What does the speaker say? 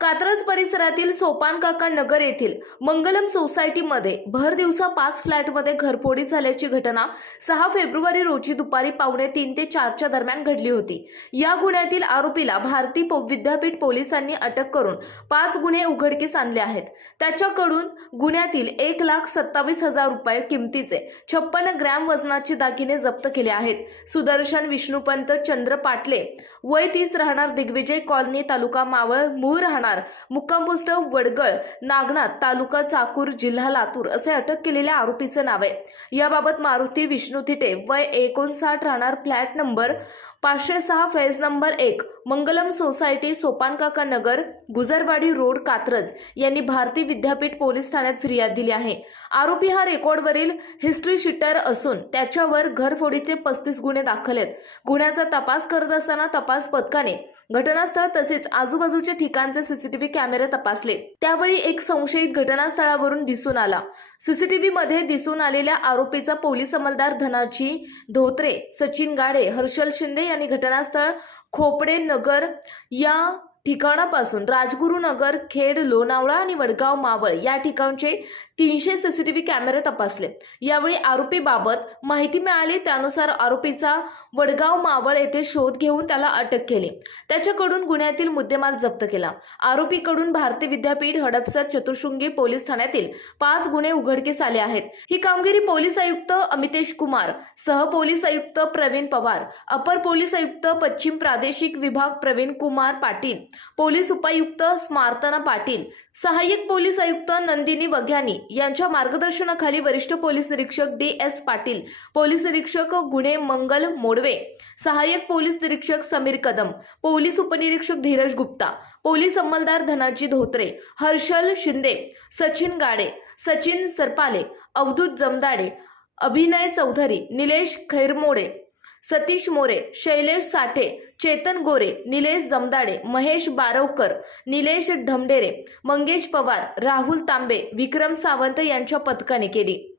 कात्रज परिसरातील सोपानकाका नगर येथील मंगलम सोसायटीमध्ये भर दिवसा पाच फ्लॅटमध्ये घरफोडी झाल्याची घटना सहा फेब्रुवारी रोजी दुपारी पावणे तीन ते चारच्या दरम्यान घडली होती. या गुन्ह्यातील आरोपीला भारती पो- विद्यापीठ पोलिसांनी अटक करून पाच गुन्हे उघडकीस आणले आहेत. त्याच्याकडून गुन्ह्यातील एक लाख सत्तावीस हजार रुपये किमतीचे छप्पन्न ग्रॅम वजनाचे दागिने जप्त केले आहेत. सुदर्शन विष्णुपंत चंद्र पाटले वय तीस राहणार दिग्विजय कॉलनी तालुका मावळ मूळ राहणार मुक्काम पोस्ट वडगळ नागनाथ तालुका चाकूर जिल्हा लातूर असे अटक केलेल्या आरोपीचं नाव आहे. याबाबत मारुती विष्णू थिटे वय एकोणसाठ राहणार फ्लॅट नंबर पाचशे सहा फेज नंबर एक मंगलम सोसायटी सोपानकाका नगर गुजरवाडी रोड कात्रज यांनी भारती विद्यापीठ पोलीस ठाण्यात फिर्याद दिली आहे. आरोपी हा रेकॉर्डवरील हिस्ट्री शीटर असून त्याच्यावर घरफोडीचे पस्तीस गुन्हे दाखल आहेत. गुन्ह्याचा तपास करत असताना तपास पथकाने घटनास्थळ तसेच आजूबाजूच्या ठिकाणचे सीसीटीव्ही कॅमेरे तपासले. त्यावेळी एक संशयित घटनास्थळावरून दिसून आला. सीसीटीव्ही मध्ये दिसून आलेल्या आरोपीचा पोलीस अंमलदार धनाजी धोत्रे सचिन गाडे हर्षल शिंदे यांनी घटनास्थळ खोपडे नगर या ठिकाणापासून राजगुरुनगर खेड लोणावळा आणि वडगाव मावळ या ठिकाणचे तीनशे सीसीटीव्ही कॅमेरे तपासले. यावेळी आरोपीबाबत माहिती मिळाली. त्यानुसार आरोपीचा वडगाव मावळ येथे शोध घेऊन त्याला अटक केली. त्याच्याकडून गुन्ह्यातील मुद्देमाल जप्त केला. आरोपीकडून भारतीय विद्यापीठ हडपसर चतुर्शृंगी पोलीस ठाण्यातील पाच गुन्हे उघडकीस आले आहेत. ही कामगिरी पोलीस आयुक्त अमितेश कुमार सहपोलीस आयुक्त प्रवीण पवार अपर पोलीस आयुक्त पश्चिम प्रादेशिक विभाग प्रवीण कुमार पाटील पोलीस उपायुक्त स्मार्तना पाटील सहाय्यक पोलीस आयुक्त नंदिनी वघ्यानी यांच्या मार्गदर्शनाखाली वरिष्ठ पोलीस निरीक्षक डी एस पाटील पोलीस निरीक्षक गुन्हे मंगल मोडवे सहाय्यक पोलीस निरीक्षक समीर कदम पोलीस उपनिरीक्षक धीरज गुप्ता पोलीस अंमलदार धनाजी धोत्रे हर्षल शिंदे सचिन गाडे सचिन सरपाले अवधूत जमदाडे अभिनय चौधरी निलेश खैरमोडे सतीश मोरे शैलेश साठे चेतन गोरे निलेश जमदाडे महेश बारवकर निलेश ढमडेरे मंगेश पवार राहुल तांबे विक्रम सावंत यांच्या पथकाने केली.